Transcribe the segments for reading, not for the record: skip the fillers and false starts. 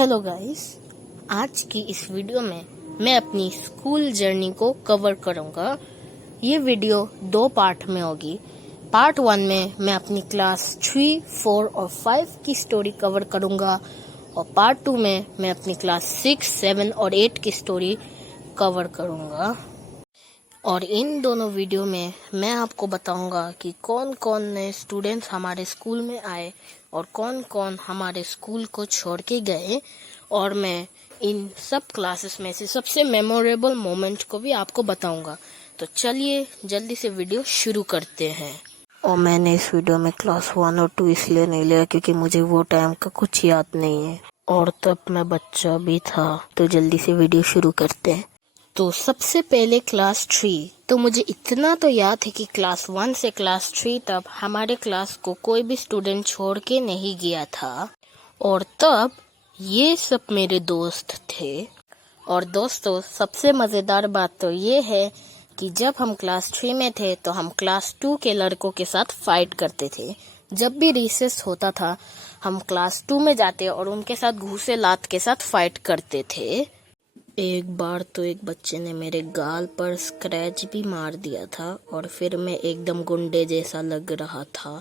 Hello guys, आज की इस वीडियो में मैं अपनी स्कूल जर्नी को कवर करूंगा। ये वीडियो 2 पार्ट में होगी। पार्ट 1 में मैं अपनी क्लास 3, 4 और 5 की स्टोरी कवर करूंगा और पार्ट 2 में मैं अपनी क्लास 6, 7 और 8 की स्टोरी कवर करूंगा। और इन दोनों वीडियो में मैं आपको बताऊंगा कि कौन कौन नए स्टूडेंट्स हमारे स्कूल में आए और कौन कौन हमारे स्कूल को छोड़ के गए, और मैं इन सब क्लासेस में से सबसे मेमोरेबल मोमेंट को भी आपको बताऊंगा। तो चलिए जल्दी से वीडियो शुरू करते हैं। और मैंने इस वीडियो में क्लास 1 और 2 इसलिए नहीं लिया क्योंकि मुझे वो टाइम का कुछ याद नहीं है और तब मैं बच्चा भी था। तो जल्दी से वीडियो शुरू करते हैं। तो सबसे पहले क्लास 3, तो मुझे इतना तो याद है कि क्लास 1 से क्लास 3 तक हमारे क्लास को कोई भी स्टूडेंट छोड़ के नहीं गया था और तब ये सब मेरे दोस्त थे। और दोस्तों, सबसे मज़ेदार बात तो ये है कि जब हम क्लास 3 में थे तो हम क्लास 2 के लड़कों के साथ फाइट करते थे। जब भी रिसेस होता था हम क्लास 2 में जाते और उनके साथ घूसे लात के साथ फाइट करते थे। एक बार तो एक बच्चे ने मेरे गाल पर स्क्रैच भी मार दिया था और फिर मैं एकदम गुंडे जैसा लग रहा था।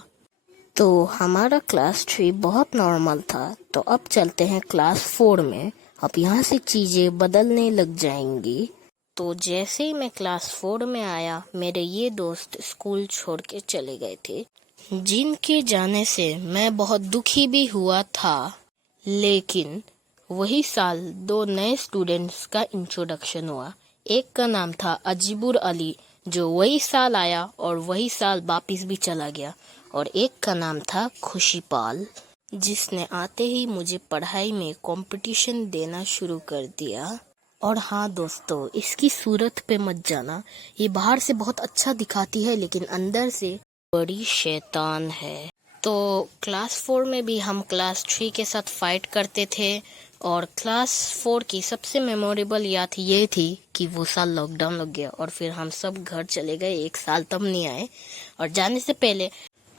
तो हमारा क्लास 3 बहुत नॉर्मल था। तो अब चलते हैं क्लास 4 में। अब यहाँ से चीजें बदलने लग जाएंगी। तो जैसे ही मैं क्लास 4 में आया, मेरे ये दोस्त स्कूल छोड़ के चले गए थे, जिनके जाने से मैं बहुत दुखी भी हुआ था। लेकिन वही साल 2 नए स्टूडेंट्स का इंट्रोडक्शन हुआ। एक का नाम था अजीबुर अली, जो वही साल आया और वही साल वापिस भी चला गया, और एक का नाम था खुशीपाल, जिसने आते ही मुझे पढ़ाई में कंपटीशन देना शुरू कर दिया। और हाँ दोस्तों, इसकी सूरत पे मत जाना, ये बाहर से बहुत अच्छा दिखाती है लेकिन अंदर से बड़ी शैतान है। तो क्लास 4 में भी हम क्लास 3 के साथ फाइट करते थे। और क्लास 4 की सबसे मेमोरेबल याद ये थी कि वो साल लॉकडाउन लग गया और फिर हम सब घर चले गए। एक साल तब नहीं आए। और जाने से पहले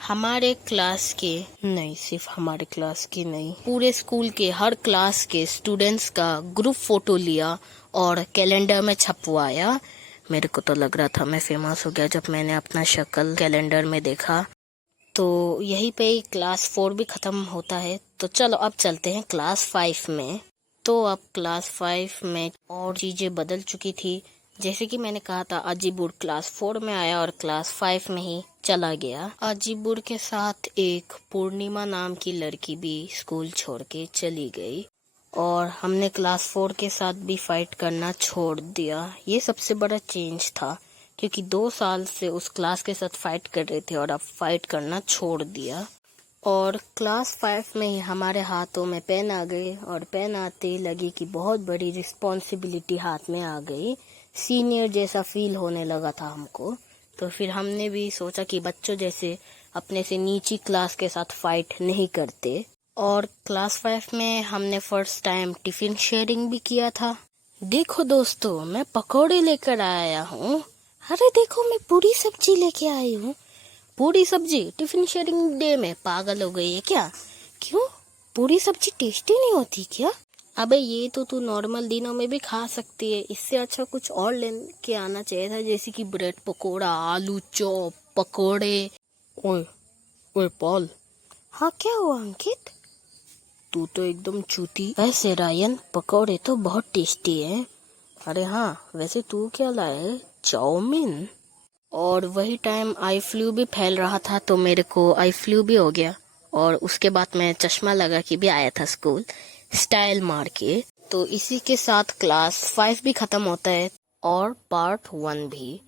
हमारे क्लास के नहीं, सिर्फ हमारे क्लास के नहीं, पूरे स्कूल के हर क्लास के स्टूडेंट्स का ग्रुप फोटो लिया और कैलेंडर में छपवाया। मेरे को तो लग रहा था मैं फेमस हो गया जब मैंने अपना शक्ल कैलेंडर में देखा। तो यहीं पे ही क्लास 4 भी ख़त्म होता है। तो चलो अब चलते हैं क्लास 5 में। तो अब क्लास 5 में और चीज़ें बदल चुकी थी। जैसे कि मैंने कहा था, अजीबुर क्लास 4 में आया और क्लास 5 में ही चला गया। अजीबुर के साथ एक पूर्णिमा नाम की लड़की भी स्कूल छोड़ के चली गई और हमने क्लास 4 के साथ भी फाइट करना छोड़ दिया। ये सबसे बड़ा चेंज था क्योंकि 2 साल से उस क्लास के साथ फाइट कर रहे थे और अब फाइट करना छोड़ दिया। और क्लास 5 में ही हमारे हाथों में पेन आ गए और पेन आते ही लगी कि बहुत बड़ी रिस्पॉन्सिबिलिटी हाथ में आ गई। सीनियर जैसा फील होने लगा था हमको। तो फिर हमने भी सोचा कि बच्चों जैसे अपने से नीची क्लास के साथ फाइट नहीं करते। और क्लास 5 में हमने फर्स्ट टाइम टिफिन शेयरिंग भी किया था। देखो दोस्तों, मैं पकौड़े लेकर आया हूँ। अरे देखो, मैं पूरी सब्जी लेके आई हूँ। पूरी सब्जी टिफिन शेयरिंग डे में? पागल हो गई है क्या? क्यों, पूरी सब्जी टेस्टी नहीं होती क्या? अबे ये तो तू नॉर्मल दिनों में भी खा सकती है। इससे अच्छा कुछ और लेके आना चाहिए था, जैसे कि ब्रेड पकोड़ा, आलू चॉप, पकोड़े। ओए ओए पॉल। हाँ क्या हुआ अंकित? तू तो एकदम चूती। वैसे रायन, पकोड़े तो बहुत टेस्टी है। अरे हाँ, वैसे तू क्या लाए? चाउमीन। और वही टाइम आई फ्लू भी फैल रहा था, तो मेरे को आई फ्लू भी हो गया और उसके बाद मैं चश्मा लगा के भी आया था स्कूल, स्टाइल मार के। तो इसी के साथ क्लास 5 भी खत्म होता है और पार्ट 1 भी।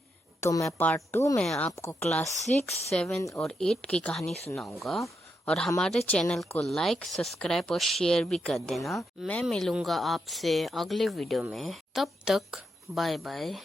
तो मैं पार्ट 2 में आपको क्लास 6, 7 और 8 की कहानी सुनाऊंगा। और हमारे चैनल को लाइक, सब्सक्राइब और शेयर भी कर देना। मैं मिलूंगा आपसे अगले वीडियो में। तब तक बाय बाय।